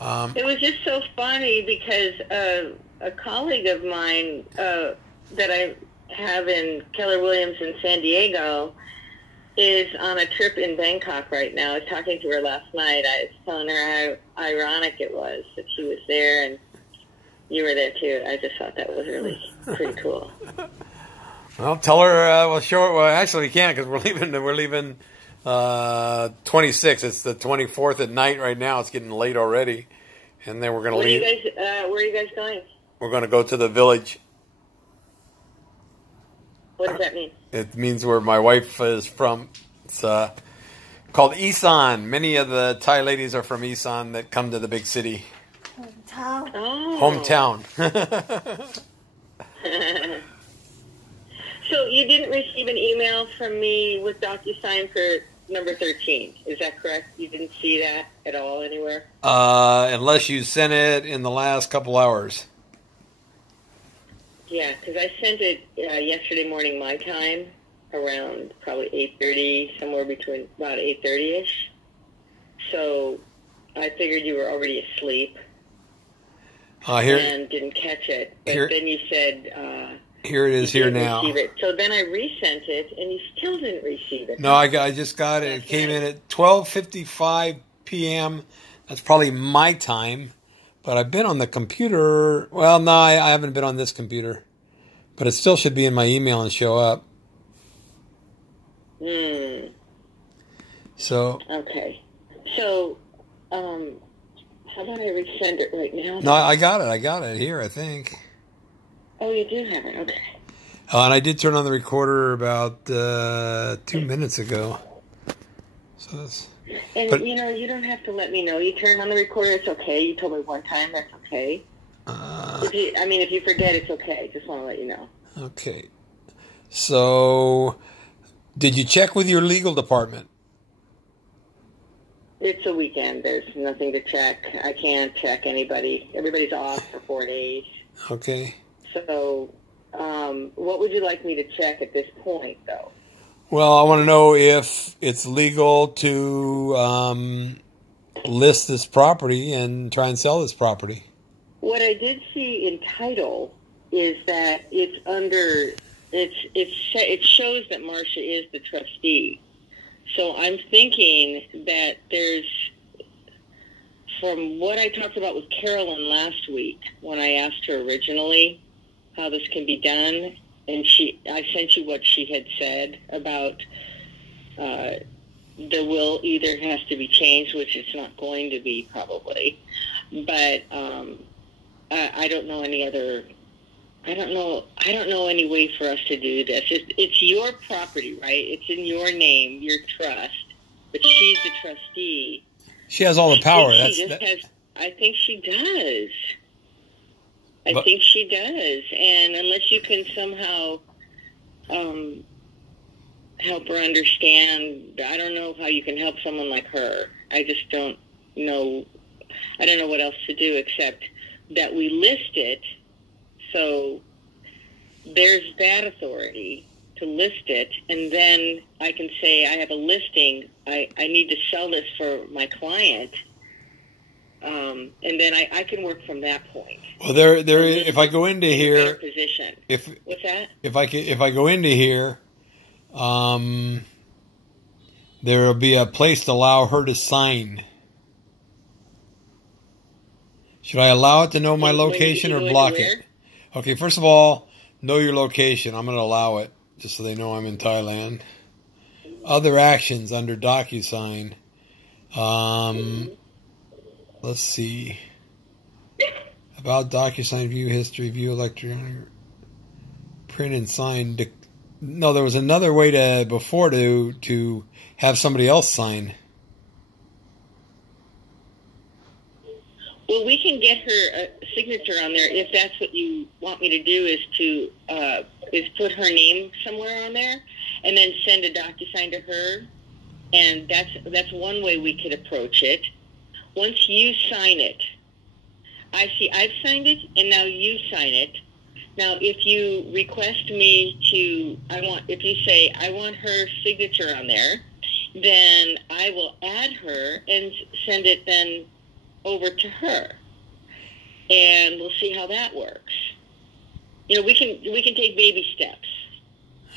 It was just so funny because a colleague of mine that I have in Keller Williams in San Diego is on a trip in Bangkok right now. I was talking to her last night. I was telling her how ironic it was that she was there and you were there too. I just thought that was really pretty cool. Well, tell her we'll show it. Well, actually, we can't because we're leaving 26. It's the 24th at night right now. It's getting late already, and then we're going to leave. Where are you guys going? We're going to go to the village. What does that mean? It means where my wife is from. It's called Isan. Many of the Thai ladies are from Isan that come to the big city. Hometown. Oh. Hometown. So you didn't receive an email from me with DocuSign for number 13. Is that correct? You didn't see that at all anywhere? Unless you sent it in the last couple hours. Yeah, because I sent it yesterday morning my time, around probably 8:30, somewhere between about 8:30ish. So I figured you were already asleep and didn't catch it. But then you said here it is here now. Receive it. So then I resent it, and you still didn't receive it. No, I just got it. It came in at 12:55 p.m. That's probably my time. But I've been on the computer. Well, no, I haven't been on this computer. But it still should be in my email and show up. So. Okay. So, how about I resend it right now? No, I got it. I got it here, I think. Oh, you do have it. Okay. And I did turn on the recorder about 2 minutes ago. So that's. And, you don't have to let me know. You turn on the recorder, it's okay. You told me one time, that's okay. If you forget, it's okay. Just want to let you know. Okay. So, did you check with your legal department? It's a weekend. There's nothing to check. I can't check anybody. Everybody's off for 4 days. Okay. So, what would you like me to check at this point, though? Well, I want to know if it's legal to list this property and try and sell this property. What I did see in title is that it's under it shows that Marcia is the trustee. So I'm thinking that there's, from what I talked about with Carolyn last week when I asked her originally how this can be done, and I sent you what she had said about the will either has to be changed, which it's not going to be probably, but I don't know any other. I don't know any way for us to do this. It's your property, right? It's in your name, your trust, but she's the trustee. She has all the power. I think she does. I think she does. And unless you can somehow help her understand, I don't know how you can help someone like her. I just don't know. I don't know what else to do except that we list it. So there's that authority to list it, and then I can say I have a listing. I need to sell this for my client, and then I can work from that point. Well, there. If I go into here, position. What's that? If I go into here, there will be a place to allow her to sign. Should I allow it to know my location or block it? Okay, first of all, know your location. I'm going to allow it, just so they know I'm in Thailand. Other actions under DocuSign. Let's see. About DocuSign, view history, view electronic, print and sign. No, there was another way to have somebody else sign. Well, we can get her a signature on there if that's what you want me to do. Is put her name somewhere on there, and then send a DocuSign to her. And that's one way we could approach it. Once you sign it, I've signed it, and now you sign it. Now, if you request me if you say I want her signature on there, then I will add her and send it then over to her, and we'll see how that works. We can take baby steps.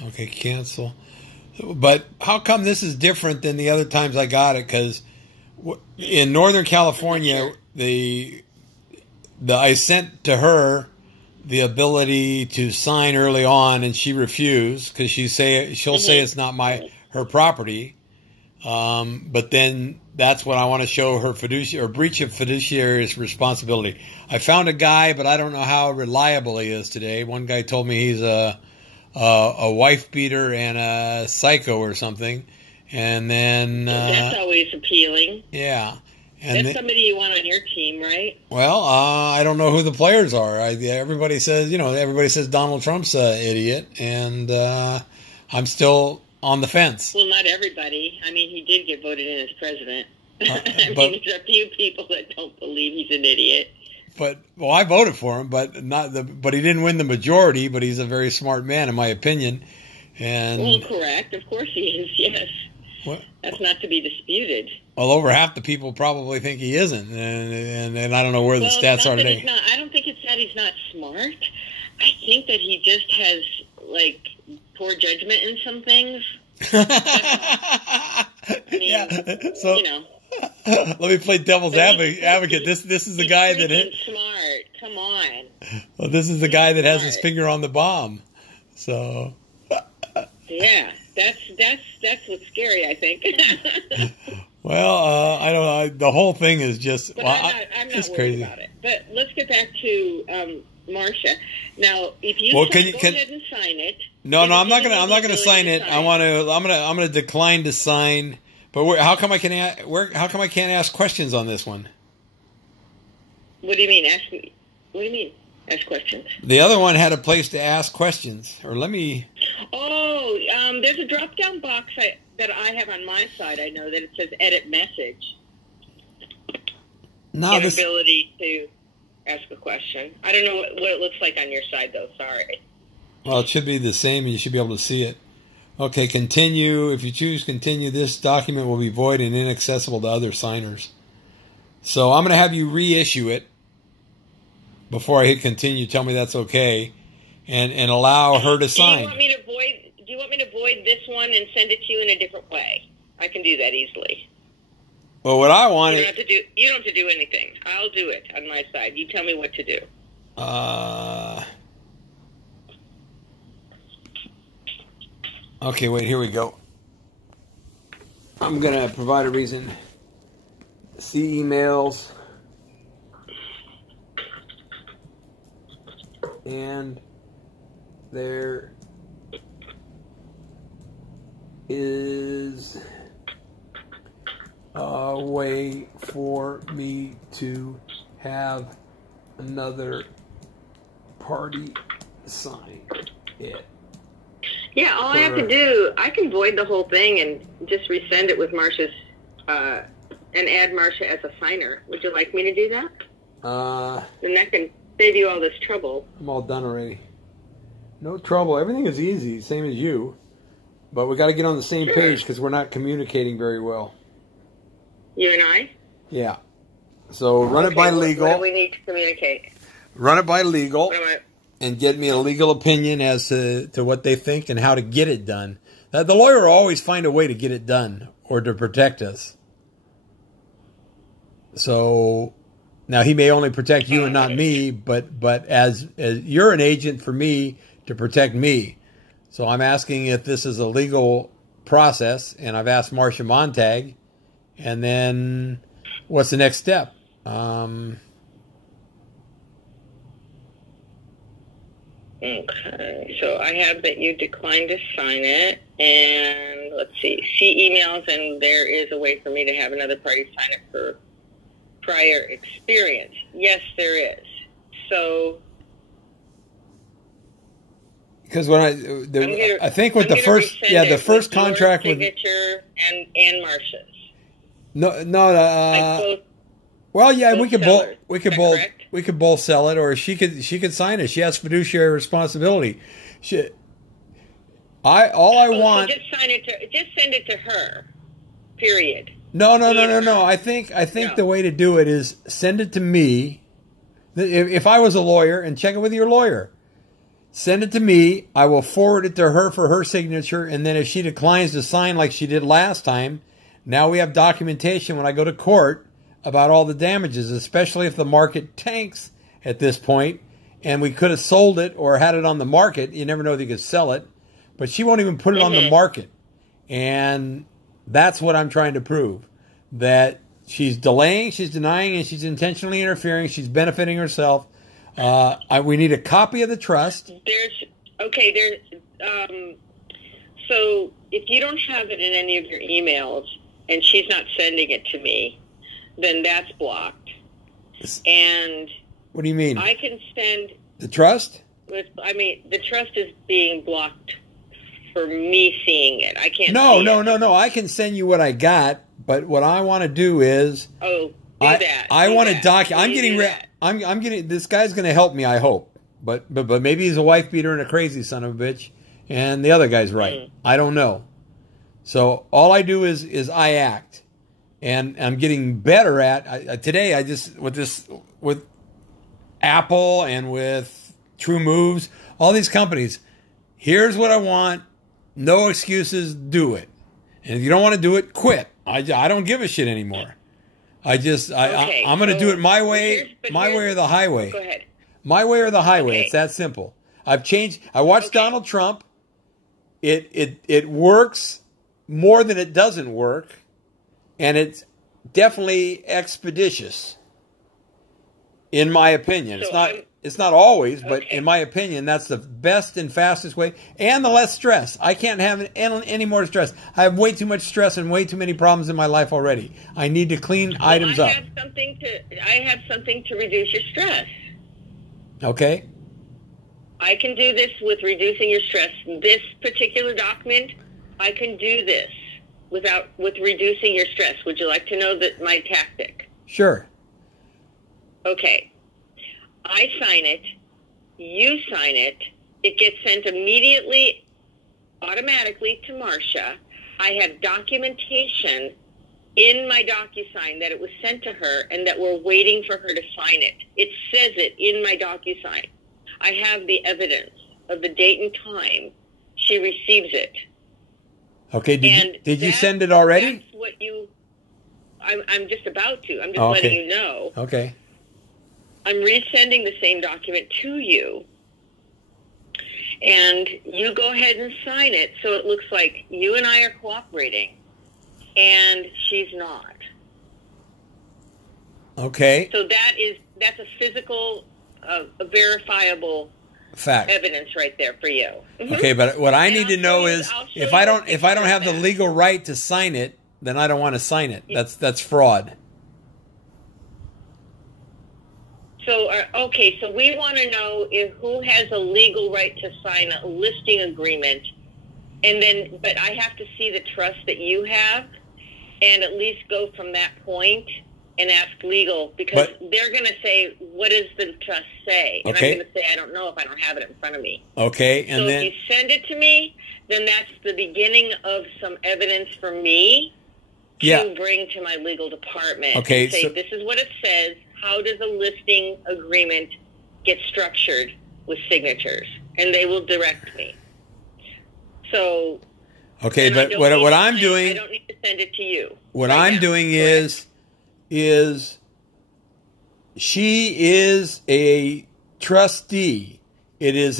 Okay, cancel. But how come this is different than the other times I got it? Because in Northern California, I sent to her the ability to sign early on, and she refused because she'll say it's not her property. But then that's when I want to show her breach of fiduciary responsibility. I found a guy, but I don't know how reliable he is today. One guy told me he's a wife beater and a psycho or something, and then that's always appealing. Yeah, and that's somebody you want on your team, right? Well, I don't know who the players are. Everybody says Donald Trump's an idiot, and I'm still on the fence. Well, not everybody. I mean, he did get voted in as president. There's a few people that don't believe he's an idiot. But I voted for him, but he didn't win the majority. But he's a very smart man, in my opinion. And correct. Of course he is. Yes. That's not to be disputed. Well, over half the people probably think he isn't, and I don't know where the stats are today. I don't think it's that he's not smart. I think that he just has poor judgment in some things. Let me play devil's advocate. This is the guy that smart. Come on. Well, this is the guy that has his finger on the bomb. So. Yeah, that's what's scary, I think. Well, I don't know. The whole thing is just. But I'm not worried crazy about it. But let's get back to Marcia. Now, if you go ahead and sign it. No, I'm not gonna sign it. I'm gonna decline to sign. But how come I can't ask questions on this one? What do you mean? What do you mean? Ask questions. The other one had a place to ask questions. Or let me. Oh, there's a drop-down box that I have on my side. I know that it says "Edit Message." No, ability to ask a question. I don't know what it looks like on your side, though. Sorry. Well, it should be the same, and you should be able to see it. Okay, continue. If you choose continue, this document will be void and inaccessible to other signers. So I'm going to have you reissue it before I hit continue. Tell me that's okay, and allow her to sign. Do you want me to void this one and send it to you in a different way? I can do that easily. Well, what I want you don't have to do anything. I'll do it on my side. You tell me what to do. Okay, wait, here we go. I'm going to provide a reason. See emails. And there is a way for me to have another party sign it. Yeah, all I have to do, I can void the whole thing and just resend it with Marcia's, and add Marcia as a signer. Would you like me to do that? Then that can save you all this trouble. I'm all done already. No trouble. Everything is easy, same as you. But we got to get on the same page because we're not communicating very well. You and I? Yeah. So run it by legal. What do we need to communicate? Run it by legal. And get me a legal opinion as to what they think and how to get it done. The lawyer will always find a way to get it done or to protect us. So now he may only protect you and not me, but as you're an agent for me to protect me. So I'm asking if this is a legal process, and I've asked Marcia Montag, and then what's the next step? Okay, so I have that you declined to sign it, and let's see emails, and there is a way for me to have another party sign it for prior experience. Yes, there is. So, because when I think with the first contract with signature and Marcia's. Well, yeah, we could both sell it, or she could sign it. She has fiduciary responsibility. Just sign it just send it to her. Period. No. I think No. the way to do it is send it to me. If I was a lawyer, and check it with your lawyer, send it to me. I will forward it to her for her signature, and then if she declines to sign like she did last time, now we have documentation when I go to court about all the damages, especially if the market tanks at this point, and we could have sold it or had it on the market. You never know if you could sell it, but she won't even put it on the market. And that's what I'm trying to prove, that she's delaying, she's denying, and she's intentionally interfering. She's benefiting herself. We need a copy of the trust. So if you don't have it in any of your emails and she's not sending it to me, then that's blocked. And what do you mean? I can send the trust? The trust is being blocked for me seeing it. I can't. No. I can send you what I got, but what I want to do is I want to document. I'm getting. This guy's going to help me, I hope. But maybe he's a wife beater and a crazy son of a bitch, and the other guy's right. I don't know. So all I do is I act, and I'm getting better at. Today I just with Apple and with True Moves, all these companies. Here's what I want. No excuses. Do it. And if you don't want to do it, quit. I don't give a shit anymore. I'm going to do it my way, way or the highway. Go ahead. My way or the highway. Okay. It's that simple. I've changed. I watched Donald Trump. It works more than it doesn't work, and it's definitely expeditious. In my opinion, it's not always, but in my opinion, that's the best and fastest way, and the less stress. I can't have any more stress. I have way too much stress and way too many problems in my life already. I need to clean items up. I have something to reduce your stress. Okay. I can do this with reducing your stress. This particular document, I can do this with reducing your stress. Would you like to know my tactic? Sure. Okay. I sign it. You sign it. It gets sent immediately, automatically to Marcia. I have documentation in my DocuSign that it was sent to her and that we're waiting for her to sign it. It says it in my DocuSign. I have the evidence of the date and time she receives it. Okay. Did you send it already? That's what I'm just about to. I'm just letting you know. Okay. I'm resending the same document to you. And you go ahead and sign it so it looks like you and I are cooperating. And she's not. Okay. So that's a physical, a verifiable fact evidence right there for you. Mm-hmm. Okay, but what I need to know is if I don't have the legal right to sign it, then I don't want to sign it. That's fraud. So so we want to know who has a legal right to sign a listing agreement, but I have to see the trust that you have, and at least go from that point and ask legal, because they're going to say, what does the trust say? And I'm going to say, I don't know if I don't have it in front of me. Okay, and then if you send it to me, then that's the beginning of some evidence for me to bring to my legal department. Okay, and say, this is what it says. How does a listing agreement get structured with signatures? And they will direct me. So, okay, but what I'm doing, I don't need to send it to you. What I'm doing is she is a trustee. It is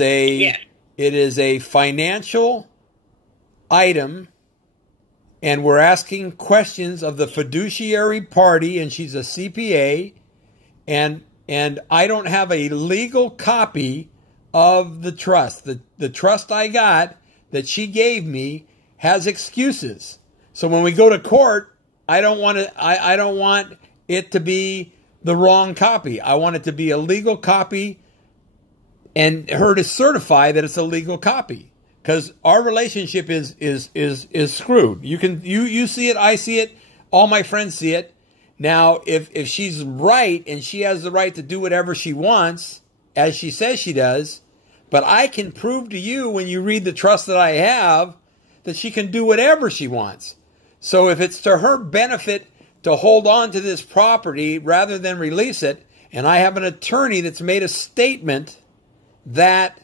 a financial item, and we're asking questions of the fiduciary party, and she's a CPA. And I don't have a legal copy of the trust. The trust I got that she gave me has excuses. So when we go to court, I don't want it to be the wrong copy. I want it to be a legal copy and her to certify that it's a legal copy. Because our relationship is screwed. You see it, I see it, all my friends see it. Now, if she's right and she has the right to do whatever she wants, as she says she does, but I can prove to you when you read the trust that I have that she can do whatever she wants. So if it's to her benefit to hold on to this property rather than release it, and I have an attorney that's made a statement that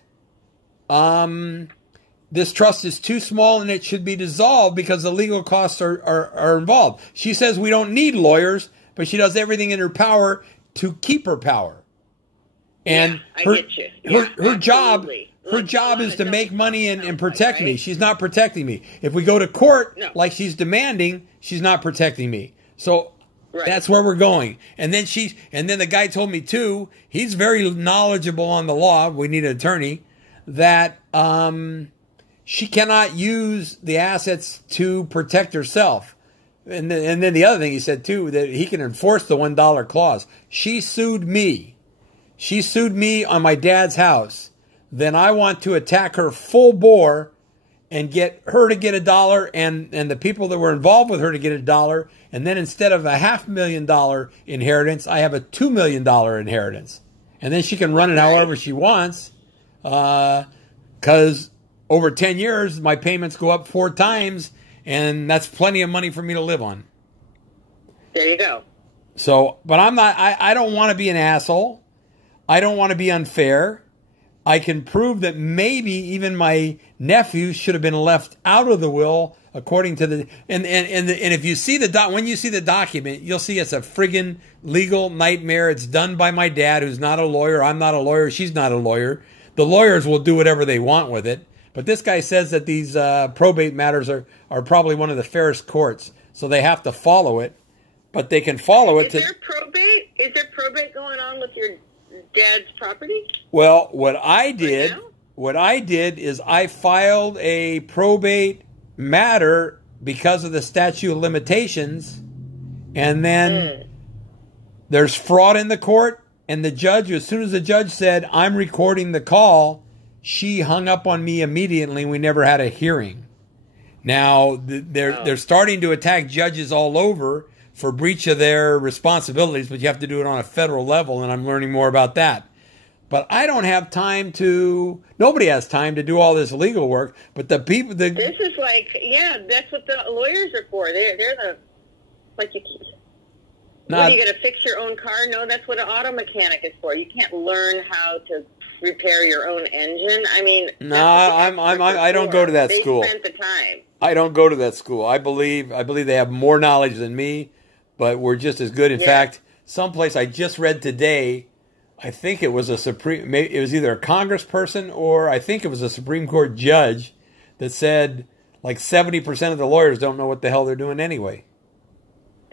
this trust is too small and it should be dissolved because the legal costs are involved. She says we don't need lawyers, but she does everything in her power to keep her power. And I get you. Her job is to make money and protect me. She's not protecting me. If we go to court like she's demanding, she's not protecting me. So that's where we're going. And then the guy told me too, he's very knowledgeable on the law. We need an attorney that she cannot use the assets to protect herself. And then the other thing he said too, that he can enforce the $1 clause. She sued me. She sued me on my dad's house. Then I want to attack her full bore and get her to get $1 and the people that were involved with her to get $1. And then instead of a $500,000 inheritance, I have a $2 million inheritance. And then she can run it however she wants. Because over 10 years, my payments go up 4 times. And that's plenty of money for me to live on. There you go. So, but I don't want to be an asshole. I don't want to be unfair. I can prove that maybe even my nephew should have been left out of the will according to the and if you see when you see the document, you'll see it's a friggin' legal nightmare. It's done by my dad, who's not a lawyer. I'm not a lawyer. She's not a lawyer. The lawyers will do whatever they want with it. But this guy says that these probate matters are probably one of the fairest courts, so they have to follow it. But they can follow it. Is there probate? Is there probate going on with your dad's property? Well, what I did is I filed a probate matter because of the statute of limitations, and then there's fraud in the court, and the judge, as soon as the judge said, I'm recording the call, she hung up on me immediately. We never had a hearing. Now, they're starting to attack judges all over for breach of their responsibilities, but you have to do it on a federal level, and I'm learning more about that. But I don't have time nobody has time to do all this legal work, but the people... This is like, that's what the lawyers are for. They're the... Like, what, are you going to fix your own car? No, that's what an auto mechanic is for. You can't learn how to repair your own engine. I mean... No, I don't go to that school. They spent the time. I don't go to that school. I believe they have more knowledge than me, but we're just as good. In fact, someplace I just read today, I think it was it was either a congressperson or I think it was a Supreme Court judge that said like 70% of the lawyers don't know what the hell they're doing anyway.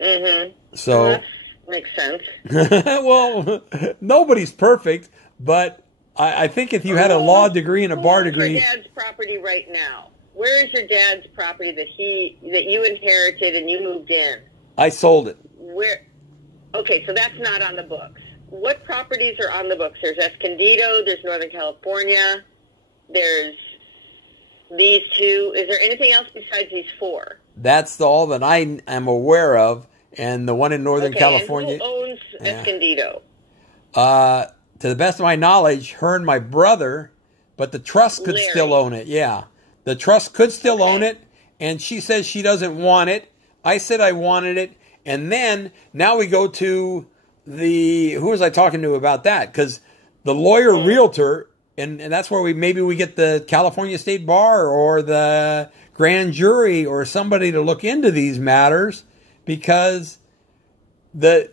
Mm-hmm. So that makes sense. Well, nobody's perfect, but I think if you had a law degree and a bar degree. Where's your dad's property right now? Where is your dad's property that you inherited and you moved in? I sold it. Where? Okay, so that's not on the books. What properties are on the books? There's Escondido, there's Northern California, there's these 2. Is there anything else besides these 4? That's all that I am aware of, and the one in Northern California. And who owns Escondido? To the best of my knowledge, her and my brother, but the trust could still own it. Yeah, the trust could still own it, and she says she doesn't want it. I said I wanted it, and then now we go to who was I talking to about that? Because the lawyer realtor, and that's where we get the California State Bar or the grand jury or somebody to look into these matters, because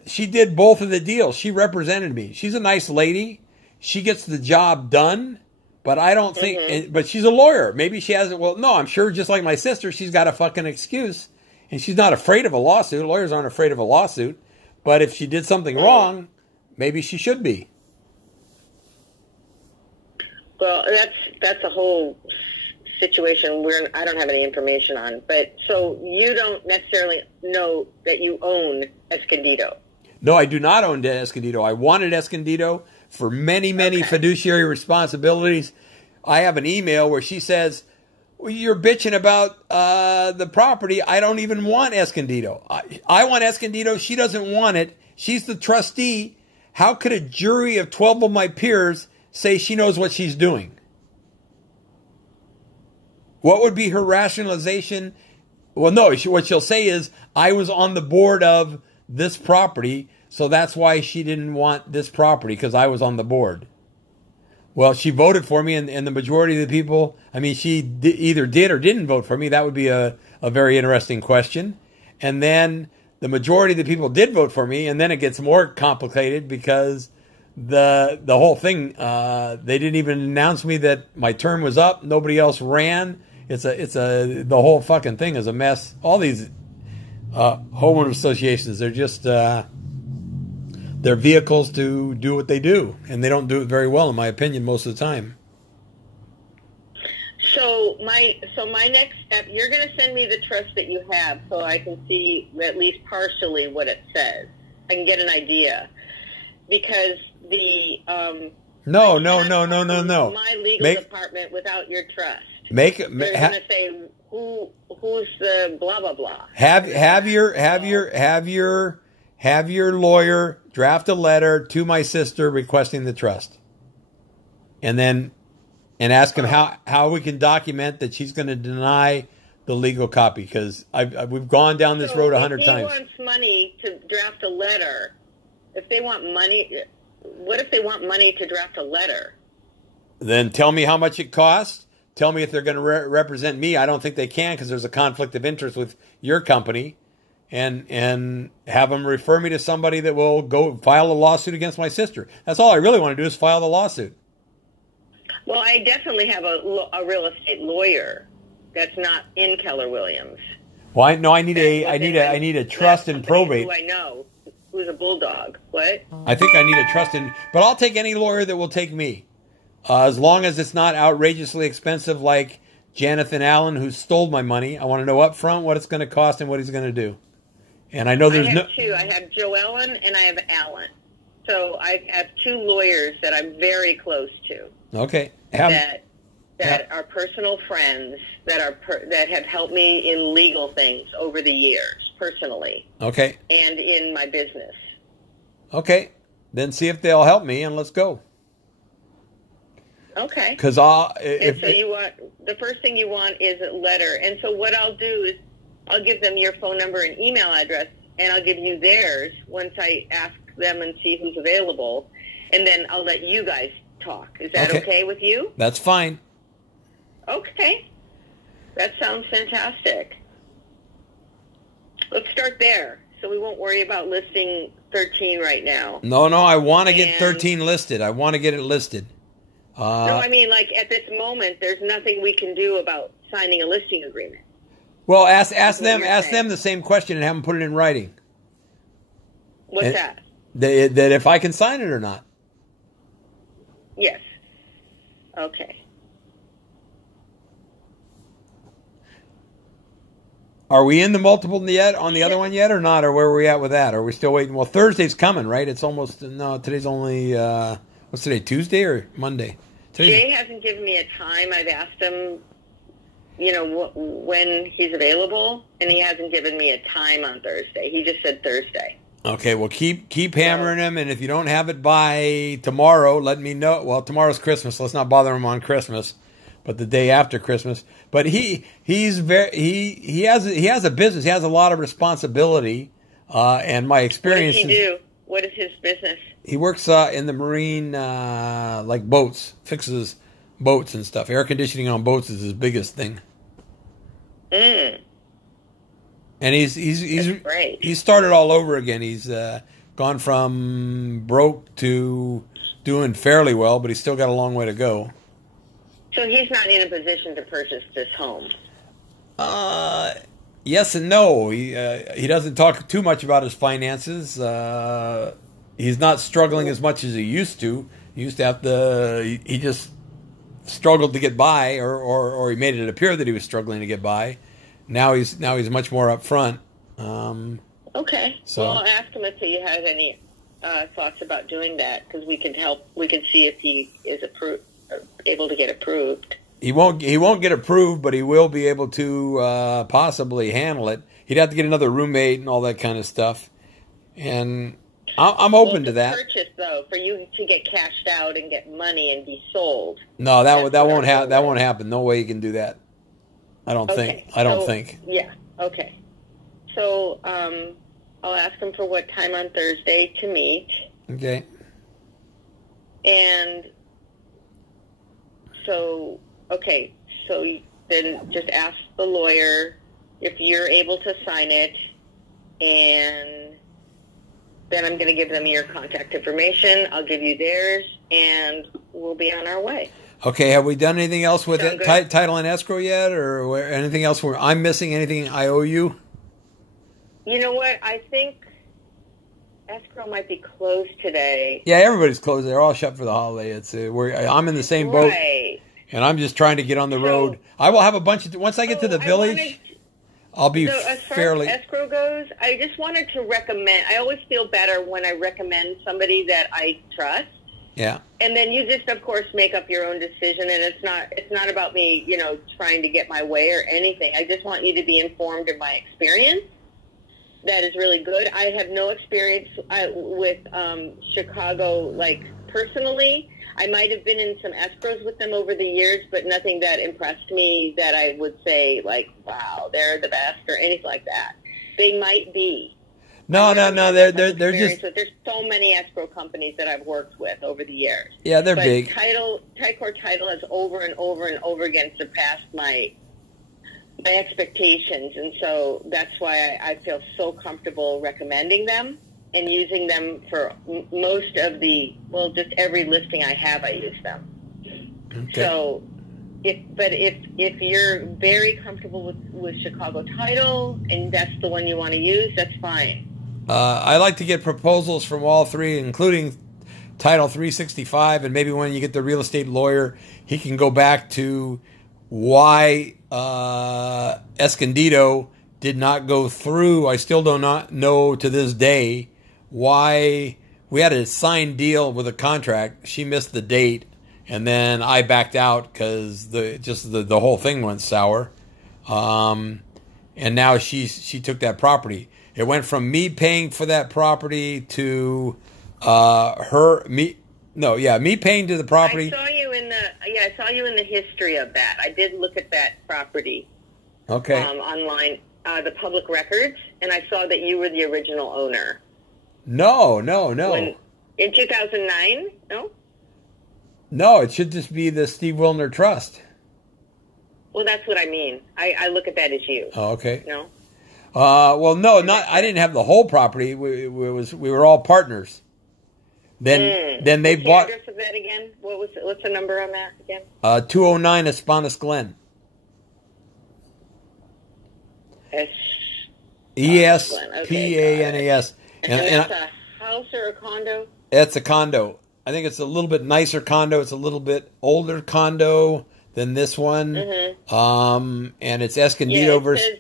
she did both of the deals. She represented me. She's a nice lady. She gets the job done, but I don't think, but she's a lawyer. Maybe she hasn't, well, no, I'm sure just like my sister, she's got a fucking excuse. And she's not afraid of a lawsuit. Lawyers aren't afraid of a lawsuit. But if she did something wrong, maybe she should be. Well, that's a whole situation I don't have any information on. But so you don't necessarily know that you own Escondido. No, I do not own Escondido. I wanted Escondido for many, many fiduciary responsibilities. I have an email where she says, well, you're bitching about the property. I don't even want Escondido. I want Escondido. She doesn't want it. She's the trustee. How could a jury of 12 of my peers say she knows what she's doing? What would be her rationalization Well, no. What she'll say is, I was on the board of this property, so that's why she didn't want this property, because I was on the board. Well, she voted for me, and the majority of the people, I mean, either did or didn't vote for me. That would be a very interesting question. And then the majority of the people did vote for me, and then it gets more complicated because the whole thing, they didn't even announce me that my term was up. Nobody else ran. The whole fucking thing is a mess. All these homeowner associations, they're just they're vehicles to do what they do, and they don't do it very well, in my opinion, most of the time. So my next step, you're going to send me the trust that you have, so I can see at least partially what it says. I can get an idea, because the No. my legal department without your trust. They're going to say who's the blah blah blah. Have your lawyer draft a letter to my sister requesting the trust, and ask him how we can document that she's going to deny the legal copy, because we've gone down this road 100 times. If he wants money to draft a letter, if they want money, what if they want money to draft a letter? Then tell me how much it costs. Tell me if they're going to represent me. I don't think they can, because there's a conflict of interest with your company, and have them refer me to somebody that will go file a lawsuit against my sister. That's all I really want to do, is file the lawsuit. Well, I definitely have a real estate lawyer that's not in Keller Williams. Well, I need a trust and probate. Who I know, who's a bulldog. What? I think I need a trust in, but I'll take any lawyer that will take me, as long as it's not outrageously expensive like Jonathan Allen, who stole my money. I want to know up front what it's going to cost and what he's going to do. And I know there's two. I have Joellen and I have Allen. So I have two lawyers that I'm very close to. Okay. That are personal friends that have helped me in legal things over the years, personally. Okay. And in my business. Okay. Then see if they'll help me, and let's go. Okay. Because the first thing you want is a letter, and so what I'll do is I'll give them your phone number and email address, and I'll give you theirs once I ask them and see who's available, and then I'll let you guys talk. Is that okay with you? That's fine. Okay. That sounds fantastic. Let's start there, so we won't worry about listing 13 right now. No, I want to get 13 listed. I want to get it listed. No, I mean, like, at this moment, there's nothing we can do about signing a listing agreement. Well, ask them the same question and have them put it in writing. What's that? That if I can sign it or not. Yes. Okay. Are we in the multiple yet on the other one yet or not? Or where are we at with that? Are we still waiting? Well, Thursday's coming, right? It's almost, no, today's only, what's today, Tuesday or Monday? Jay hasn't given me a time. I've asked him, when he's available, and he hasn't given me a time on Thursday. He just said Thursday. Okay, well, keep hammering him, and if you don't have it by tomorrow, let me know. Well, tomorrow's Christmas, so let's not bother him on Christmas, but the day after Christmas. But he has a business. He has a lot of responsibility, and my experience. What does he do? What is his business? He works in the marine, like boats, fixes boats and stuff. Air conditioning on boats is his biggest thing. And he's started all over again. He's gone from broke to doing fairly well, but he's still got a long way to go. So he's not in a position to purchase this home. Yes and no. He doesn't talk too much about his finances. He's not struggling as much as he used to. He used to have to. He just struggled to get by, or he made it appear that he was struggling to get by. Now he's much more upfront. Okay. So well, I'll ask him if he has any thoughts about doing that, because we can help. We can see if he is able to get approved. He won't get approved, but he will be able to possibly handle it. He'd have to get another roommate and all that kind of stuff. And I'm open to that. Purchase though, for you to get cashed out and get money and be sold. No, that won't happen. No way you can do that. I don't think. Yeah. Okay. So I'll ask him for what time on Thursday to meet. Okay. And so, okay, so then just ask the lawyer if you're able to sign it, and then I'm going to give them your contact information. I'll give you theirs, and we'll be on our way. Okay, have we done anything else with Sound it, good? title and escrow yet, or anything else where I'm missing? Anything I owe you? You know what? I think escrow might be closed today. Yeah, everybody's closed. They're all shut for the holiday. I'm in the same boat, Right. and I'm just trying to get on the road. I will have a bunch of once I get to the village. I'll be as far fairly. as escrow goes, I just wanted to recommend. I always feel better when I recommend somebody that I trust. Yeah. And then you just, of course, make up your own decision. And it's not about me, trying to get my way or anything. I just want you to be informed of my experience. That is really good. I have no experience with Chicago, like, personally. I might have been in some escrows with them over the years, but nothing that impressed me that I would say, like, wow, they're the best or anything like that. They might be. No. They're just. There's so many escrow companies that I've worked with over the years. Yeah, they're but big. Ticor Title has over and over and over again surpassed my expectations, and so that's why I feel so comfortable recommending them and using them for most of just every listing I have, I use them. Okay. So, if you're very comfortable with Chicago Title and that's the one you want to use, that's fine. I like to get proposals from all three, including Title 365, and maybe when you get the real estate lawyer, he can go back to why Escondido did not go through. I still do not know to this day why we had a signed deal with a contract. She missed the date, and then I backed out because the whole thing went sour. And now she took that property. It went from me paying for that property to me paying to the property. I saw you in the history of that. I did look at that property. Okay. Online, the public records, and I saw that you were the original owner. No. In 2009? No? No, it should just be the Steve Wilner Trust. Well, that's what I mean. I look at that as you. Oh, okay. No? Well, no, not. I didn't have the whole property. We were all partners. Then they bought. What's the address of that again? What's the number on that again? 209 Espanus Glen. ESPANAS. And that's a house or a condo? It's a condo. I think it's a little bit nicer condo. It's a little bit older condo than this one. Mm-hmm. And it's Escondido versus.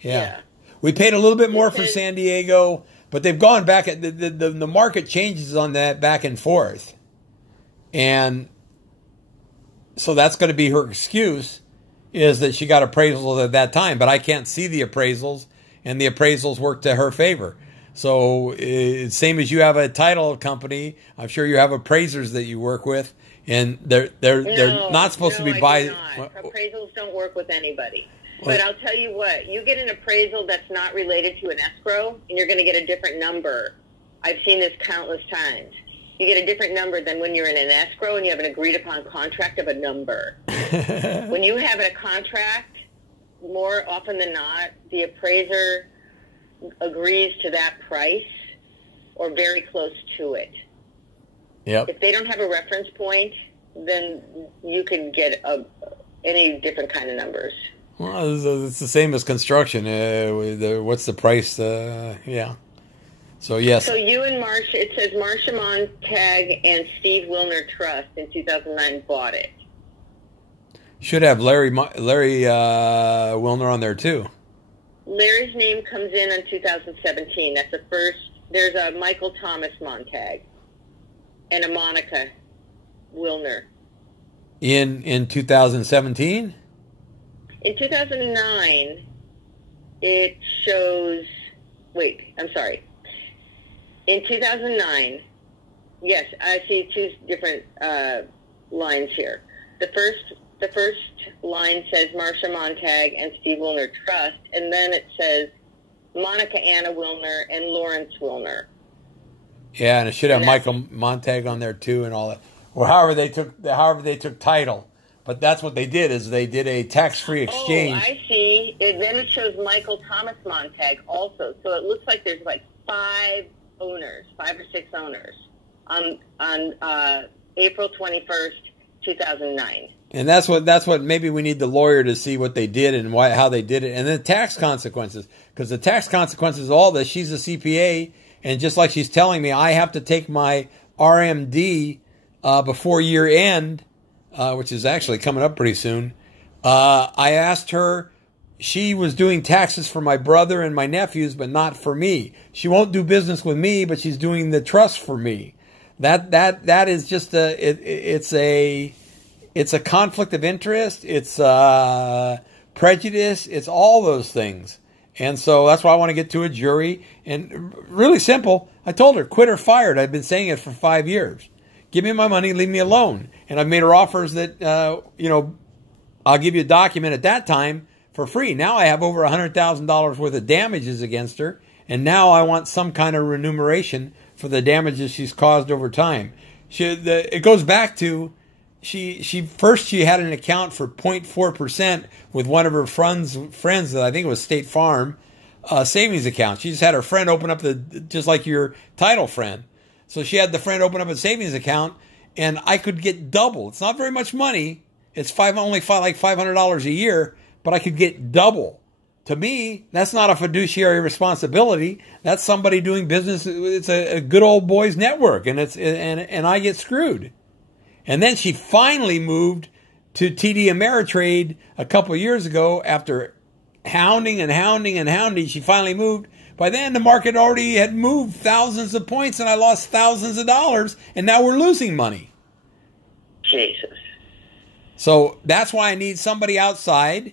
Yeah. We paid a little bit more for San Diego, but they've gone back. The market changes on that back and forth. And so that's going to be her excuse, is that she got appraisals at that time. But I can't see the appraisals, and the appraisals work to her favor. So same as you have a title company, I'm sure you have appraisers that you work with, and they're not supposed to be buying. Appraisals don't work with anybody. But I'll tell you what, you get an appraisal that's not related to an escrow, and you're going to get a different number. I've seen this countless times. You get a different number than when you're in an escrow and you have an agreed-upon contract of a number. When you have a contract, more often than not, the appraiser agrees to that price or very close to it. Yep. If they don't have a reference point, then you can get any different kind of numbers. Well, it's the same as construction. What's the price? Yeah. So, yes. So you and Marsha, it says Marsha Montag and Steve Wilner Trust in 2009 bought it. Should have Larry Wilner on there, too. Larry's name comes in 2017. That's the first. There's a Michael Thomas Montag and a Monica Wilner. In 2017? In 2009, it shows... Wait, I'm sorry. In 2009, yes, I see two different lines here. The first the first line says Marsha Montag and Steve Wilner Trust, and then it says Monica Anna Wilner and Lawrence Wilner. Yeah, and it should have Michael Montag on there too, and all that, or however they took title. But that's what they did, is they did a tax-free exchange. Oh, I see. Then it shows Michael Thomas Montag also. So it looks like there's like 5 or 6 owners on April 21st, 2009. And that's what maybe we need the lawyer to see what they did and how they did it, and the tax consequences, because the tax consequences of all this. She's a CPA, and just like she's telling me, I have to take my RMD before year end, which is actually coming up pretty soon. I asked her. She was doing taxes for my brother and my nephews, but not for me. She won't do business with me, but she's doing the trust for me. That is just it's a conflict of interest. It's prejudice. It's all those things. And so that's why I want to get to a jury. And really simple. I told her, quit or fired. I've been saying it for 5 years. Give me my money, leave me alone. And I've made her offers that, I'll give you a document at that time for free. Now I have over $100,000 worth of damages against her. And now I want some kind of remuneration for the damages she's caused over time. It goes back to, she had an account for 0.4% with one of her friends that I think it was State Farm savings account. She just had her friend open up just like your title friend. So she had the friend open up a savings account, and I could get double. It's not very much money. It's only like $500 a year, but I could get double. To me, that's not a fiduciary responsibility. That's somebody doing business. It's a good old boys network, and and I get screwed. And then she finally moved to TD Ameritrade a couple of years ago after hounding and hounding and hounding. She finally moved. By then, the market already had moved thousands of points, and I lost thousands of dollars, and now we're losing money. Jesus. So that's why I need somebody outside,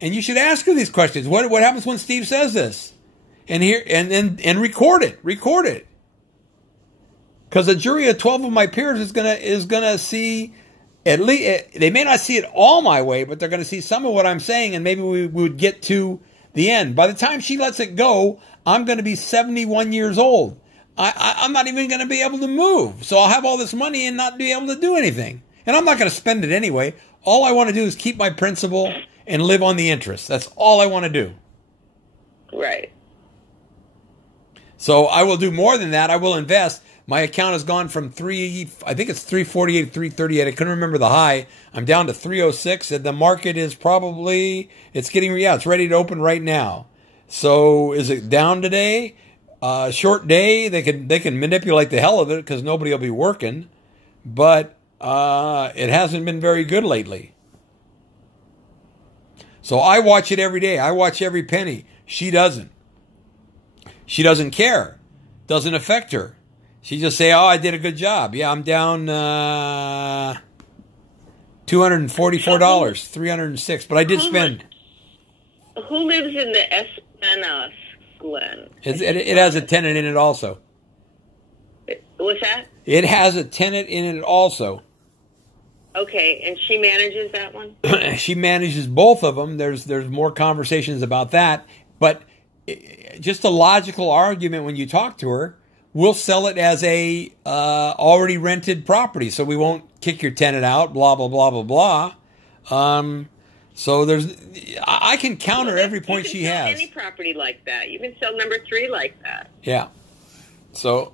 and you should ask her these questions. What happens when Steve says this? And record it. Record it. Because a jury of 12 of my peers is gonna see, at least, they may not see it all my way, but they're gonna see some of what I'm saying, and maybe we would get to the end. By the time she lets it go, I'm going to be 71 years old. I'm not even going to be able to move. So I'll have all this money and not be able to do anything. And I'm not going to spend it anyway. All I want to do is keep my principal and live on the interest. That's all I want to do. Right. So I will do more than that. I will invest. My account has gone from 348, 338. I couldn't remember the high. I'm down to 306, and the market is it's ready to open right now. So is it down today? Short day. They can manipulate the hell of it because nobody will be working, but it hasn't been very good lately. So I watch it every day. I watch every penny. She doesn't. She doesn't care. Doesn't affect her. She just say, "Oh, I did a good job." Yeah, I'm down $244, 306, but I did spend. Who lives in the Espenas, Glen? It has a tenant in it also. What's that? It has a tenant in it also. Okay, and she manages that one? She manages both of them. There's more conversations about that, but just a logical argument when you talk to her. We'll sell it as a already rented property, so we won't kick your tenant out. Blah blah blah blah blah. So I can counter every point she has. You can sell any property like that. You can sell number 3 like that. Yeah. So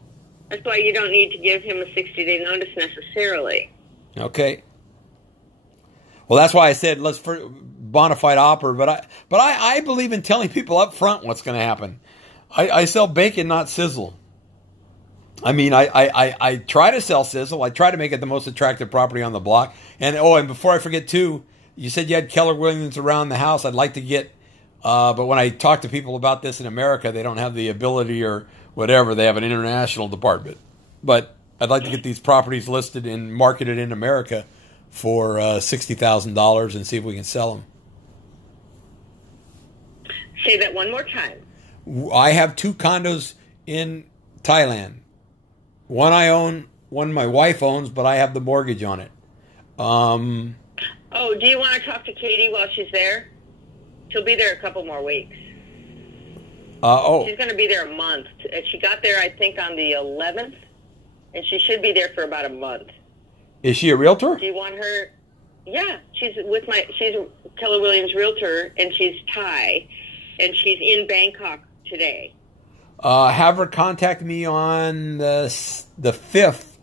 that's why you don't need to give him a 60-day notice necessarily. Okay. Well, that's why I said let's for bona fide offer, but I believe in telling people up front what's going to happen. I sell bacon, not sizzle. I mean, I try to sell sizzle. I try to make it the most attractive property on the block. And before I forget too, you said you had Keller Williams around the house. I'd like to get, but when I talk to people about this in America, they don't have the ability or whatever. They have an international department. But I'd like to get these properties listed and marketed in America for $60,000 and see if we can sell them. Say that one more time. I have 2 condos in Thailand. One I own, one my wife owns, but I have the mortgage on it. Oh, do you want to talk to Katie while she's there? She'll be there a couple more weeks. She's going to be there a month. She got there, I think, on the 11th, and she should be there for about a month. Is she a realtor? Do you want her? Yeah, she's Keller Williams realtor, and she's Thai, and she's in Bangkok today. Have her contact me on the 5th,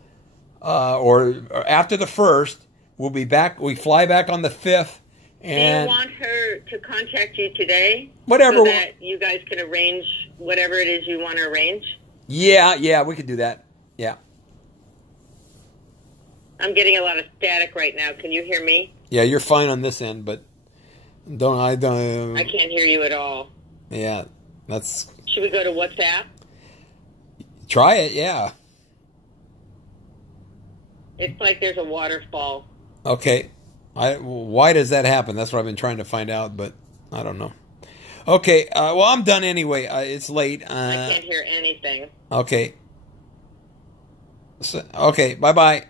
or after the 1st. We'll be back. We fly back on the 5th. And do you want her to contact you today? Whatever. So that you guys can arrange whatever it is you want to arrange? Yeah, we could do that. Yeah. I'm getting a lot of static right now. Can you hear me? Yeah, you're fine on this end, but I can't hear you at all. Yeah, that's... Should we go to WhatsApp? Try it, yeah. It's like there's a waterfall. Okay. Why does that happen? That's what I've been trying to find out, but I don't know. Okay, well, I'm done anyway. It's late. I can't hear anything. Okay. Okay, bye-bye.